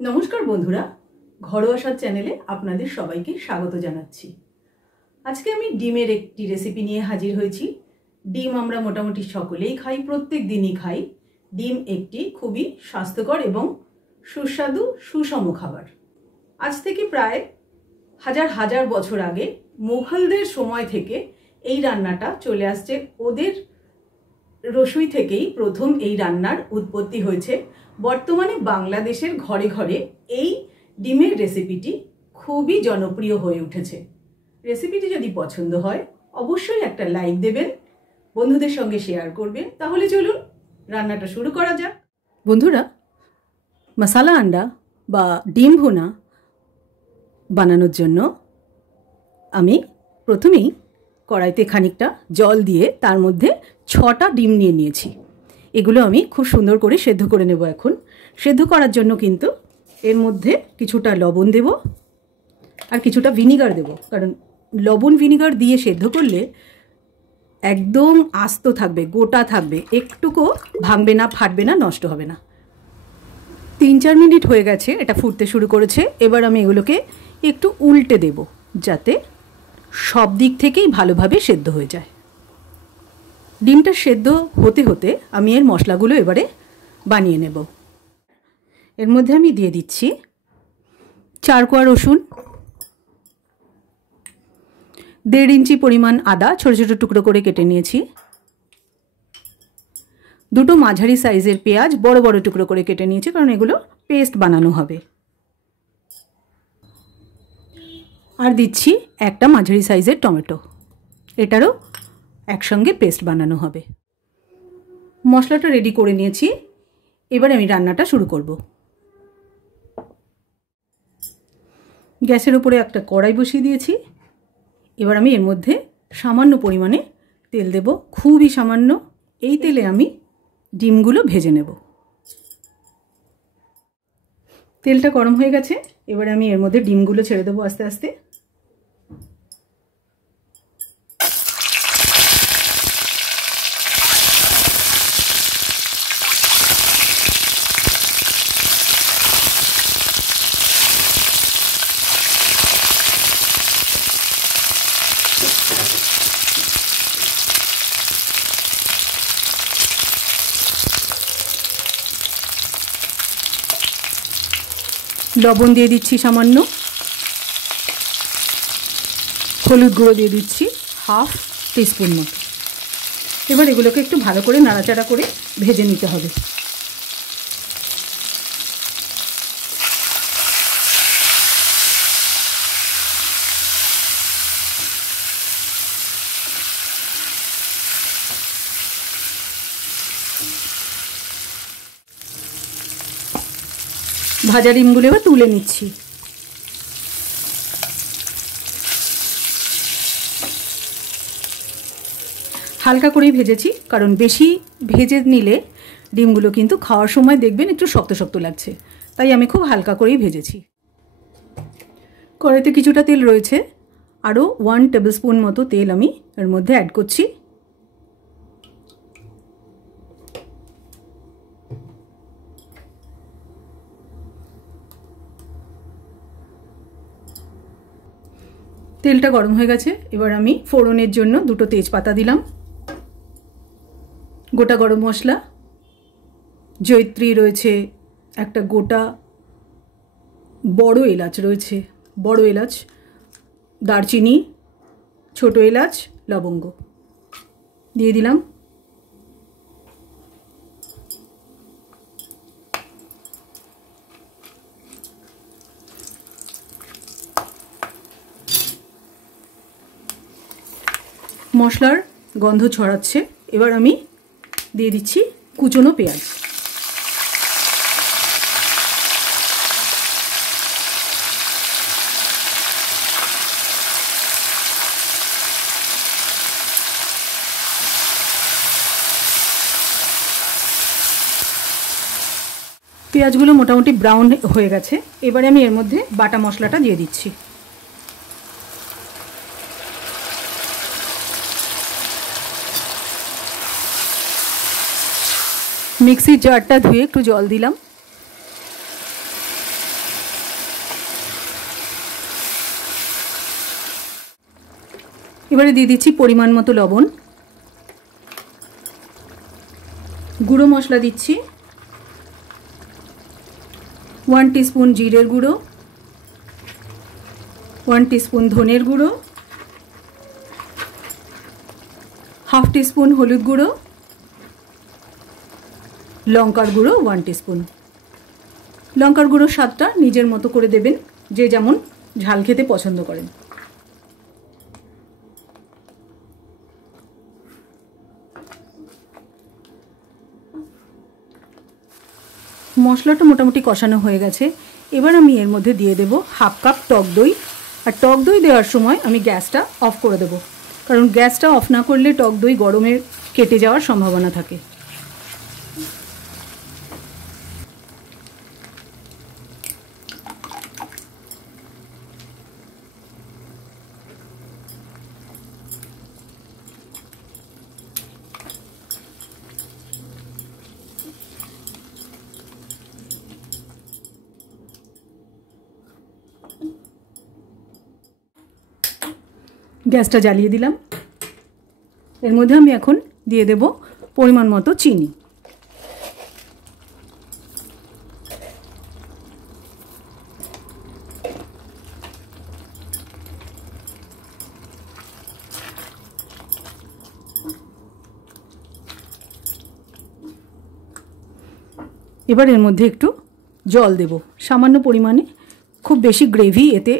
নমস্কার বন্ধুরা, ঘরোয়া স্বাদ চ্যানেলে আপনাদের সবাইকে স্বাগত জানাচ্ছি। আজকে আমি ডিমের একটি রেসিপি নিয়ে হাজির হয়েছি। ডিম আমরা মোটামুটি সকলেই খাই, প্রত্যেক দিনই খাই। ডিম একটি খুবই স্বাস্থ্যকর এবং সুস্বাদু সুষম খাবার। আজ থেকে প্রায় হাজার হাজার বছর আগে মুঘলদের সময় থেকে এই রান্নাটা চলে আসছে। ওদের রসুই থেকেই প্রথম এই রান্নার উৎপত্তি হয়েছে। বর্তমানে বাংলাদেশের ঘরে ঘরে এই ডিমের রেসিপিটি খুবই জনপ্রিয় হয়ে উঠেছে। রেসিপিটি যদি পছন্দ হয় অবশ্যই একটা লাইক দেবেন, বন্ধুদের সঙ্গে শেয়ার করবেন। তাহলে চলুন রান্নাটা শুরু করা যাক। বন্ধুরা, মশালা আন্ডা বা ডিম ভুনা বানানোর জন্য আমি প্রথমেই কড়াইতে খানিকটা জল দিয়ে তার মধ্যে 6টা ডিম নিয়ে নিয়েছি। এগুলো আমি খুব সুন্দর করে সেদ্ধ করে নেব। এখন সেদ্ধ করার জন্য কিন্তু এর মধ্যে কিছুটা লবণ দেব আর কিছুটা ভিনিগার দেব, কারণ লবণ ভিনিগার দিয়ে সেদ্ধ করলে একদম আস্ত থাকবে, গোটা থাকবে, একটুকু ভাঙবে না, ফাটবে না, নষ্ট হবে না। 3-4 মিনিট হয়ে গেছে, এটা ফুটতে শুরু করেছে। এবার আমি এগুলোকে একটু উল্টে দেব যাতে সব দিক থেকেই ভালোভাবে সেদ্ধ হয়ে যায়। ডিমটা সেদ্ধ হতে হতে আমি এর মশলাগুলো এবারে বানিয়ে নেব। এর মধ্যে আমি দিয়ে দিচ্ছি 4 কোয়া রসুন, 1.5 ইঞ্চি পরিমাণ আদা ছোট ছোট টুকরো করে কেটে নিয়েছি, 2টো মাঝারি সাইজের পেঁয়াজ বড় বড় টুকরো করে কেটে নিয়েছি, কারণ এগুলো পেস্ট বানানো হবে। আর দিচ্ছি একটা মাঝারি সাইজের টমেটো, এটারও একসঙ্গে পেস্ট বানানো হবে। মশলাটা রেডি করে নিয়েছি, এবার আমি রান্নাটা শুরু করব। গ্যাসের উপরে একটা কড়াই বসিয়ে দিয়েছি। এবার আমি এর মধ্যে সামান্য পরিমাণে তেল দেব, খুবই সামান্য। এই তেলে আমি ডিমগুলো ভেজে নেব। তেলটা গরম হয়ে গেছে, এবার আমি এর মধ্যে ডিমগুলো ছেড়ে দেবো আস্তে আস্তে। লবণ দিয়ে দিচ্ছি সামান্য, হলুদ গুঁড়ো দিয়ে দিচ্ছি 1/2 টিস্পুন মতো। এবার এগুলোকে একটু ভালো করে নাড়াচাড়া করে ভেজে নিতে হবে। ভাজা ডিমগুলো এবার তুলে নিচ্ছি। হালকা করেই ভেজেছি, কারণ বেশি ভেজে নিলে ডিমগুলো কিন্তু খাওয়ার সময় দেখবেন একটু শক্ত শক্ত লাগছে, তাই আমি খুব হালকা করেই ভেজেছি। কড়াইতে কিছুটা তেল রয়েছে, আরও 1 টেবিল স্পুন মতো তেল আমি এর মধ্যে অ্যাড করছি। তেলটা গরম হয়ে গেছে, এবার আমি ফোড়নের জন্য 2টো তেজপাতা দিলাম, গোটা গরম মশলা, জয়িত্রী রয়েছে, একটা গোটা বড় এলাচ রয়েছে, বড় এলাচ, দারচিনি, ছোট এলাচ, লবঙ্গ দিয়ে দিলাম। মশলার গন্ধ ছড়াচ্ছে, এবার আমি দিয়ে দিচ্ছি কুচনো পেঁয়াজ। পেঁয়াজগুলো মোটামুটি ব্রাউন হয়ে গেছে, এবারে আমি এর মধ্যে বাটা মশলাটা দিয়ে দিচ্ছি। মিক্সির জারটা ধুয়ে একটু জল দিলাম, এবারে দিয়ে দিচ্ছি পরিমাণ মতো লবণ। গুঁড়ো মশলা দিচ্ছি 1 টিস্পুন জিরের গুঁড়ো, 1 টিস্পুন ধনের গুঁড়ো, হাফ টিস্পুন হলুদ গুঁড়ো, লঙ্কার গুঁড়ো 1 টিস্পুন। লঙ্কার গুঁড়োর স্বাদটা নিজের মতো করে দেবেন, যে যেমন ঝাল খেতে পছন্দ করেন। মশলাটা মোটামুটি কষানো হয়ে গেছে। এবার আমি এর মধ্যে দিয়ে দেব হাফ কাপ টক দই। আর টক দই দেওয়ার সময় আমি গ্যাসটা অফ করে দেব, কারণ গ্যাসটা অফ না করলে টক দই গরমে কেটে যাওয়ার সম্ভাবনা থাকে। গ্যাসটা জ্বালিয়ে দিলাম। এর মধ্যে আমি এখন দিয়ে দেব পরিমাণ মতো চিনি। এবার এর মধ্যে একটু জল দেব সামান্য পরিমাণে, খুব বেশি গ্রেভি এতে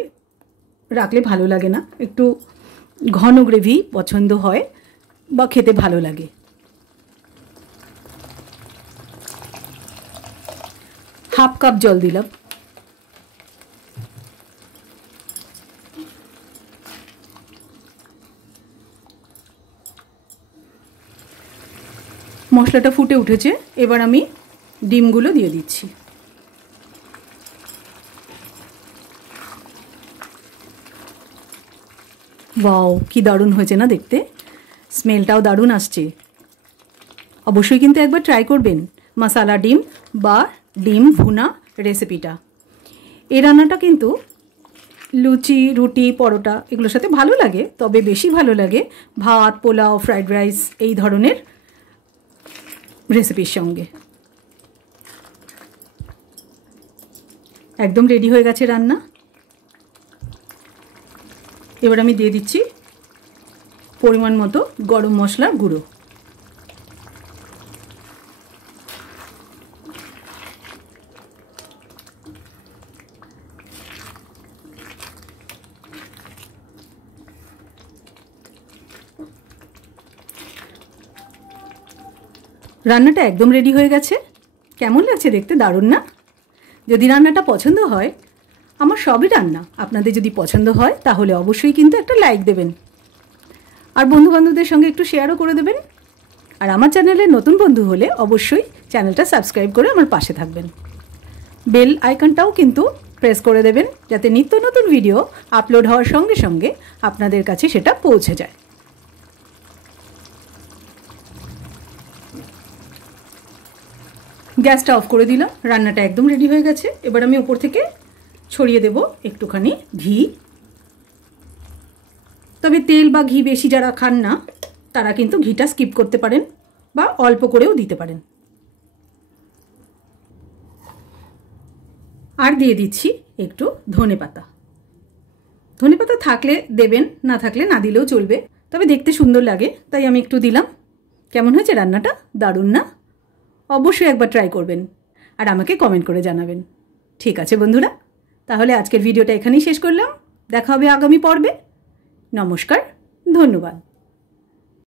রাখলে ভালো লাগে না, একটু ঘন গ্রেভি পছন্দ হয় বা খেতে ভালো লাগে। হাফ কাপ জল দিলাম। মশলাটা ফুটে উঠেছে, এবার আমি ডিমগুলো দিয়ে দিচ্ছি। ওয়াও, কি দারুণ হয়েছে না দেখতে, স্মেলটাও দারুণ আসছে। অবশ্যই কিন্তু একবার ট্রাই করবেন মশালা ডিম বা ডিম ভুনা রেসিপিটা। এই রান্নাটা কিন্তু লুচি, রুটি, পরোটা এগুলোর সাথে ভালো লাগে, তবে বেশি ভালো লাগে ভাত, পোলাও, ফ্রাইড রাইস এই ধরনের রেসিপির সঙ্গে। একদম রেডি হয়ে গেছে রান্না। এবার আমি দিয়ে দিচ্ছি পরিমাণ মতো গরম মশলার গুঁড়ো। রান্নাটা একদম রেডি হয়ে গেছে। কেমন লাগছে দেখতে? দারুণ না? যদি রান্নাটা পছন্দ হয়, আমার সবই রান্না আপনাদের যদি পছন্দ হয় তাহলে অবশ্যই কিন্তু একটা লাইক দেবেন, আর বন্ধুবান্ধবদের সঙ্গে একটু শেয়ারও করে দেবেন। আর আমার চ্যানেলে নতুন বন্ধু হলে অবশ্যই চ্যানেলটা সাবস্ক্রাইব করে আমার পাশে থাকবেন। বেল আইকনটাও কিন্তু প্রেস করে দেবেন, যাতে নিত্য নতুন ভিডিও আপলোড হওয়ার সঙ্গে সঙ্গে আপনাদের কাছে সেটা পৌঁছে যায়। গ্যাসটা অফ করে দিলাম। রান্নাটা একদম রেডি হয়ে গেছে। এবার আমি উপর থেকে ছড়িয়ে দেব একটুখানি ঘি। তবে তেল বা ঘি বেশি যারা খান না তারা কিন্তু ঘিটা স্কিপ করতে পারেন বা অল্প করেও দিতে পারেন। আর দিয়ে দিচ্ছি একটু ধনেপাতা। ধনেপাতা থাকলে দেবেন, না থাকলে না দিলেও চলবে, তবে দেখতে সুন্দর লাগে তাই আমি একটু দিলাম। কেমন হয়েছে রান্নাটা? দারুণ না? অবশ্যই একবার ট্রাই করবেন আর আমাকে কমেন্ট করে জানাবেন। ঠিক আছে বন্ধুরা, তাহলে আজকের ভিডিওটা এখানেই শেষ করলাম। দেখা হবে আগামী পর্বে। নমস্কার, ধন্যবাদ।